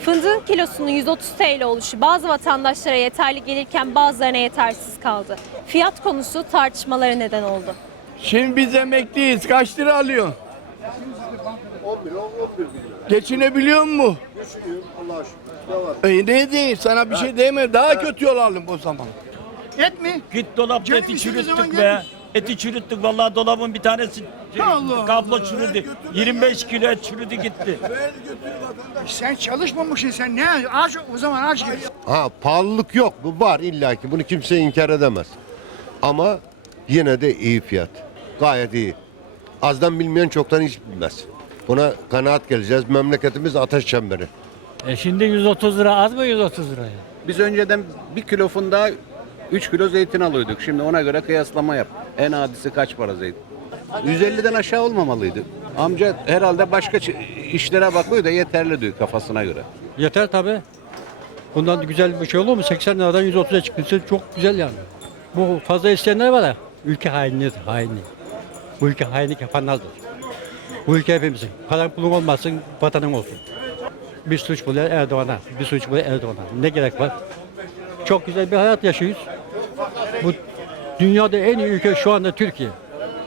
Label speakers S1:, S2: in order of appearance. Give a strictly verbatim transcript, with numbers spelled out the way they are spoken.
S1: Fındığın kilosunun yüz otuz T L oluşu bazı vatandaşlara yeterli gelirken bazılarına yetersiz kaldı. Fiyat konusu tartışmalara neden oldu.
S2: Şimdi biz emekliyiz. Kaç lira alıyorsun?
S3: on bir, on bir.
S2: Geçinebiliyor musun?
S3: Düşünüyorum Allah'a şükür. Ne var?
S2: E ne diyeyim sana bir şey diyemem. Daha kötü yol aldım o zaman.
S4: Et mi?
S5: Git dolapta
S4: Canım
S5: eti
S4: istediği zaman
S5: çürüttük
S4: gel.
S5: be. Eti çürüttük vallahi dolabın bir tanesi
S4: Allah
S5: kablo çürüdü. yirmi beş kilo et çürüdü gitti.
S4: Sen çalışmamışsın sen ne? Aç o zaman aç gel.
S3: Ha pahalılık yok. Bu var illaki. Bunu kimse inkar edemez. Ama yine de iyi fiyat. Gayet iyi. Azdan bilmeyen çoktan hiç bilmez. Buna kanaat geleceğiz. Memleketimiz ateş çemberi.
S6: E şimdi yüz otuz lira az mı yüz otuz liraya?
S7: Biz önceden bir kilo fındığa üç kilo zeytin alıyorduk. Şimdi ona göre kıyaslama yap. En adisi kaç para zeytin? yüz elliden aşağı olmamalıydı. Amca herhalde başka ç- işlere bakıyor da yeterli diyor kafasına göre.
S6: Yeter tabi. Bundan güzel bir şey olur mu? seksen liradan yüz otuza çıktıysa çok güzel yani. Bu fazla isteyenler var ya, ülke hainidir, haini. Bu ülke hainlik yapanlardır. Bu ülke hepimizin. Paran pulun olmasın, vatanın olsun. Bir suç buluyor Erdoğan'a, bir suç buluyor Erdoğan'a. Ne gerek var? Çok güzel bir hayat yaşıyoruz. Bu dünyada en iyi ülke şu anda Türkiye.